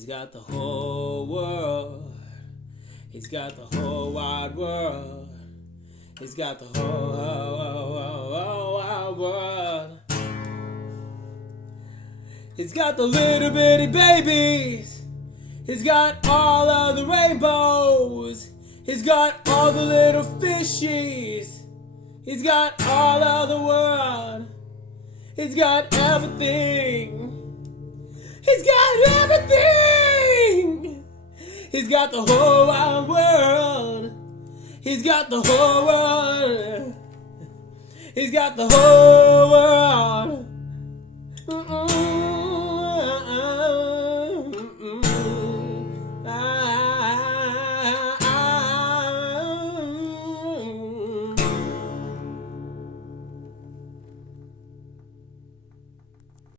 He's got the whole world. He's got the whole wide world. He's got the whole wide world. He's got the little bitty babies. He's got all of the rainbows. He's got all the little fishies. He's got all of the world. He's got everything. He's got everything. He's got the whole wide world. He's got the whole world. He's got the whole world.